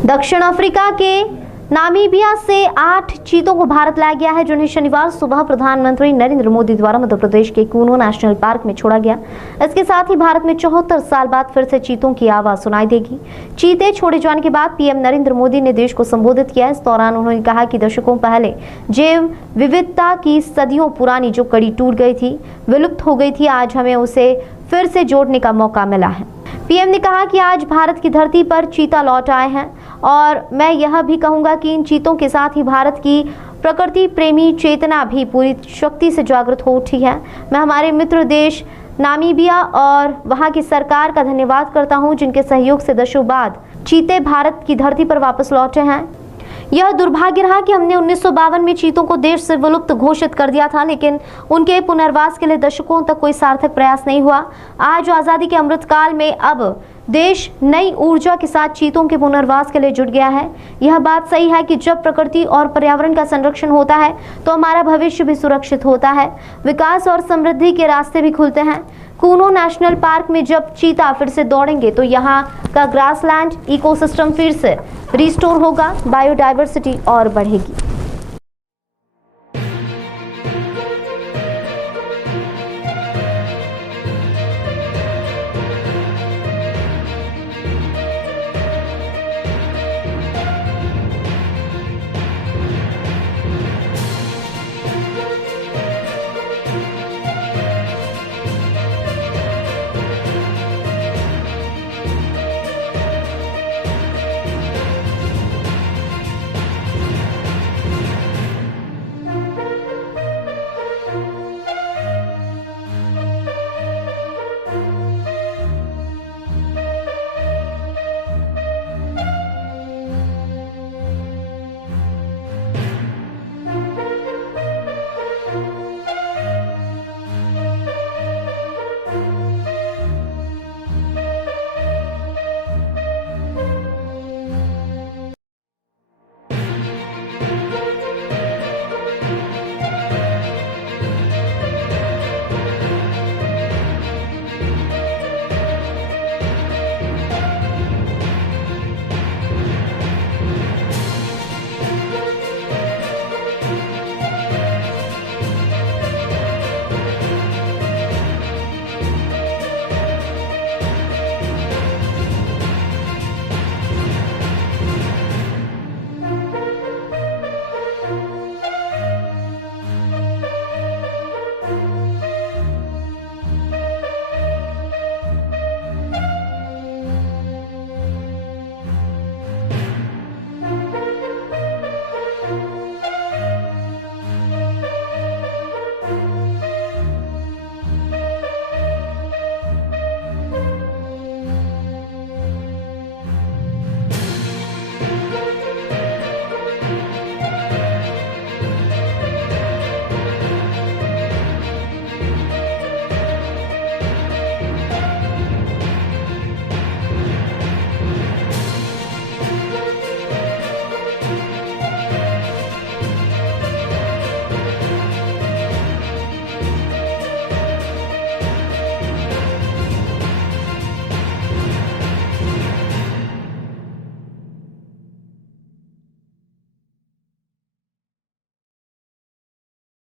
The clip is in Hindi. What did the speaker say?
दक्षिण अफ्रीका के नामीबिया से 8 चीतों को भारत लाया गया है, जिन्हें शनिवार सुबह प्रधानमंत्री नरेंद्र मोदी द्वारा मध्य प्रदेश के कूनो नेशनल पार्क में छोड़ा गया। इसके साथ ही भारत में 74 साल बाद फिर से चीतों की आवाज सुनाई देगी। चीते छोड़े जाने के बाद पीएम नरेंद्र मोदी ने देश को संबोधित किया। इस दौरान उन्होंने कहा कि दशकों पहले जैव विविधता की सदियों पुरानी जो कड़ी टूट गई थी, विलुप्त हो गई थी, आज हमें उसे फिर से जोड़ने का मौका मिला है। पीएम ने कहा कि आज भारत की धरती पर चीता लौट आए हैं और मैं यह भी कहूंगा कि इन चीतों के साथ ही भारत की प्रकृति प्रेमी चेतना भी पूरी शक्ति से जागृत हो उठी है। मैं हमारे मित्र देश नामीबिया और वहां की सरकार का धन्यवाद करता हूं, जिनके सहयोग से दशकों बाद चीते भारत की धरती पर वापस लौटे हैं। यह दुर्भाग्य रहा कि हमने 1952 में चीतों को देश से विलुप्त घोषित कर दिया था, लेकिन उनके पुनर्वास के लिए दशकों तक कोई सार्थक प्रयास नहीं हुआ। आज आज़ादी के अमृतकाल में अब देश नई ऊर्जा के साथ चीतों के पुनर्वास के लिए जुट गया है। यह बात सही है कि जब प्रकृति और पर्यावरण का संरक्षण होता है तो हमारा भविष्य भी सुरक्षित होता है, विकास और समृद्धि के रास्ते भी खुलते हैं। कूनो नेशनल पार्क में जब चीता फिर से दौड़ेंगे तो यहाँ का ग्रासलैंड इकोसिस्टम फिर से रिस्टोर होगा, बायोडायवर्सिटी और बढ़ेगी।